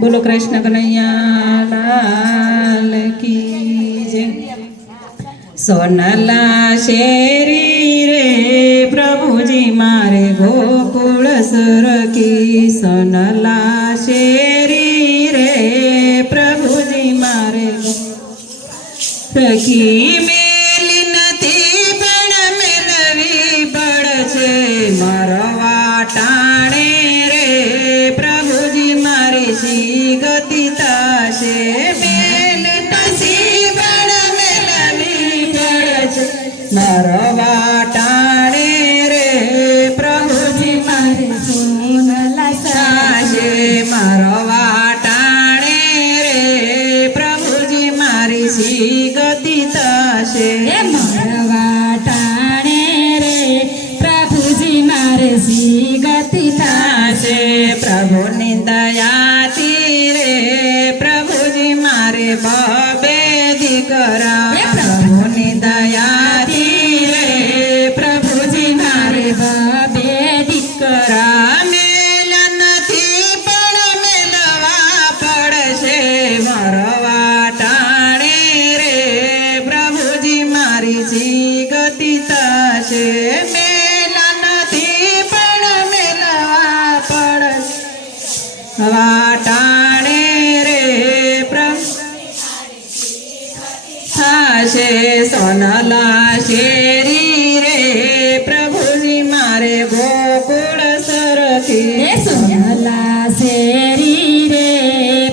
बोलो कृष्ण कन्हैया लाल की जय। सोनला शेरी रे प्रभु जी मारे गोकुल सर की। सोनला शेरी रे प्रभु जी मारे सखी मेली नथी पण मेलवी पड़े मरवा टाणे रे प्रभु जी मारी सी गति ताशे। मेल नथी पण मेलवी पड़े मरवा टाणे रे प्रभु जी मारी सोनला ताशे। मरवा टाणे रे प्रभु जी मारी सी गति ताशे। मरवा टाणे रे प्रभु जी मारे सी गति ताशे। प्रभु नि दयाती रे प्रभु जी मारे बबे दीकरा। प्रभु नि दयाती रे प्रभु जी मारे बबे दीकरा। मेलन थी पण मेलवा पड़शे मरवा टाणे रे प्रभु जी मारी सी गति ताशे। मेलन थी पण मेलवा पड़शे वाटाणे रे प्रभु थाशे। सोनला शेरी रे प्रभु जी मारे गोकुल सरखी। सोनला शेरी रे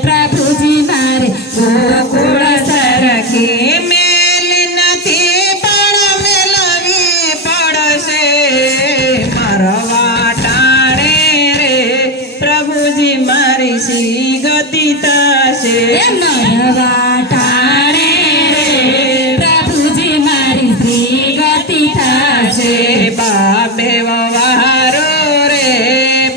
प्रभु जी मारे गोकुल सरखी। मेल नथी पण मेलवी पड़शे मरवा टाणे रे प्रभु जी मारी सी गति ताशे। मरवा टाणे रे प्रभु जी मारी सी गति ताशे। बाबे ववारो रे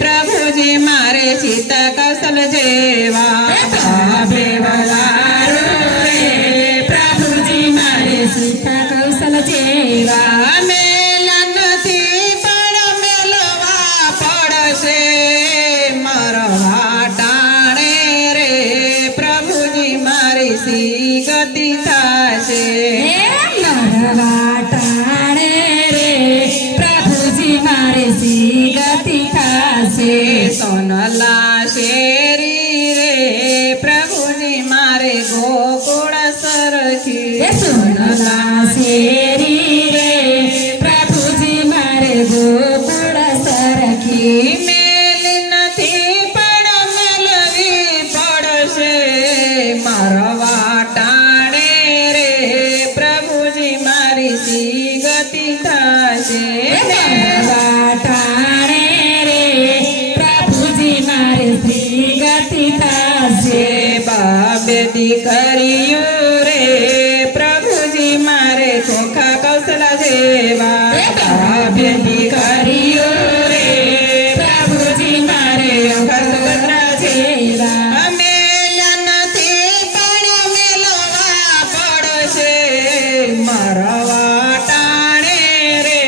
प्रभु जी मारे सीता कौशल जेवा। बाबे ववारो रे प्रभु जी मारे सीता कौशल जेवा। मेलन थी पण मेलवा पड़शे मरवा टाणे रे प्रभु जी मारी सी गति ताशे। मरवा टाणे रे प्रभु जी मारे सी गति ताशे। सोनला शेरी रे प्रभु जी मारे गोकुल सरखी। सोनला शेरी रे प्रभु जी मारे गोकुल सरखी। मेल नथी पण मेलवी पड़शे मरवा टाणे रे प्रभु जी मारी सी गति ताशे। मरवा टाणे रे प्रभु जी मारे सी गति ताशे। बाबे दीकरियो रे प्रभु जी मारे चोखा कौशल जेवा। बाबे दीकरियो रे प्रभु जी मारे कौशल जेवा। मेलन थी पण मेलवा पड़शे मरवा टाणे रे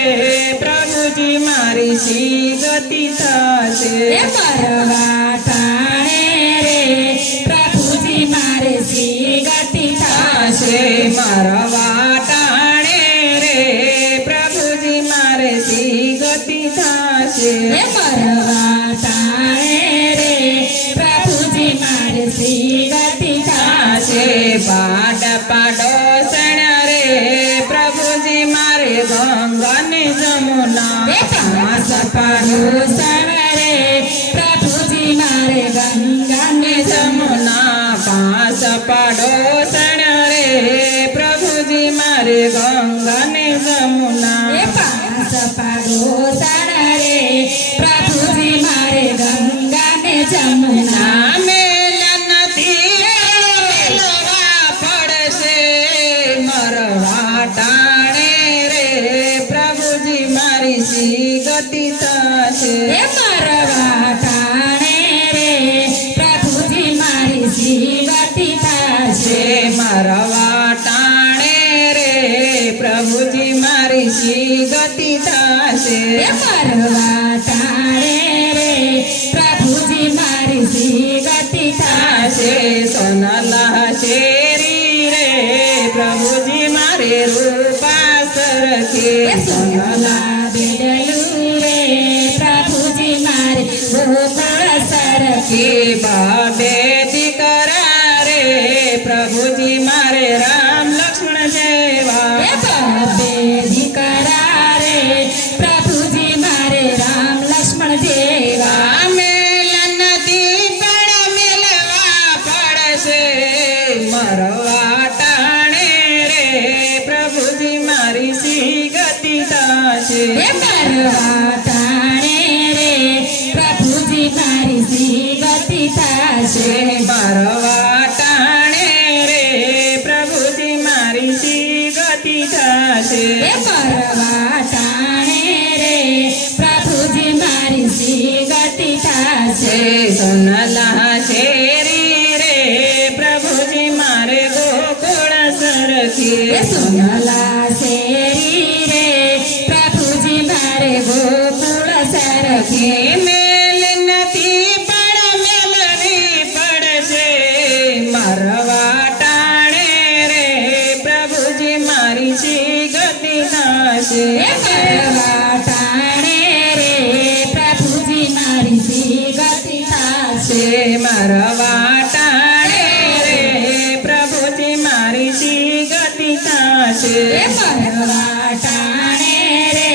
प्रभु जी मारी सी गति ताशे। मरवा टाणे रे प्रभु जी मारे सी गति ताशे। मरवा टाणे रे प्रभु जी मारे सी गति ताशे। मरवा टाणे रे प्रभु जी मारे सी गति ताशे। पाड पाडोसण रे प्रभु जी मारे गंगा ने जमुना। पास पड़ोसन रे प्रभु जी मारे गंगा ने जमुना। पास पड़ोसण रे प्रभु जी मारे गंगा ने जमुना। पास पड़ोसन रे प्रभु जी मारे गंगा ने जमुना। मेलन थी मेलवा पड़शे मरवा टाणे रे प्रभु जी मारी सी गति ताशे। मरवा टाणे रे प्रभु जी मारी सी गति ताशे। मरवा टाणे रे એ મરવા ટાણે રે પ્રભુજી મારી સી ગતિ થાશે સોનાલા શેરી રે પ્રભુજી મારે રૂપા સરખે સોનલા બેડલું રે પ્રભુજી મારે ગોકુળ સરખે બાબે દીકરા રે પ્રભુજી મારે રામ લક્ષ્મણ જેવા એ બાપે દીકરા રે પ્રભુજી મારે રામ લક્ષ્મણ જેવા મેલન નથી પણ મેલવા પડશે મરવા ટાણે રે પ્રભુજી મારી સી ગતિ થશે એ મરવા ટાણે રે પ્રભુજી મારી સી ગતિ થશે મરવા ટાણે રે પ્રભુજી મારી સી ગતિ થશે એ મરવા ટાણે રે પ્રભુજી મારી સી ગતિ થશે સોનલા શેરી રે પ્રભુજી મારે ગોકુળ સરખી એ સોનલા શેરી રે પ્રભુજી મારે ગોકુળ સરખે મેલ નથી પણ મેલવી પડશે મરવા ટાણે રે પ્રભુજી મારી સી ગતિ થશે એ મરવા ટાણે રે પ્રભુજી મારી સી ગતિ થશે મરવા ટાણે રે પ્રભુજી મારી સી ગતિ થશે એ મરવા ટાણે રે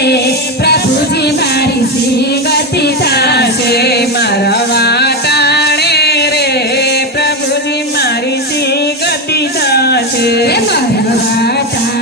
પ્રભુજી મારી સી ગતિ થશે મરવા ટાણે રે પ્રભુજી મારી સી ગતિ થશે એ મરવા ટાણે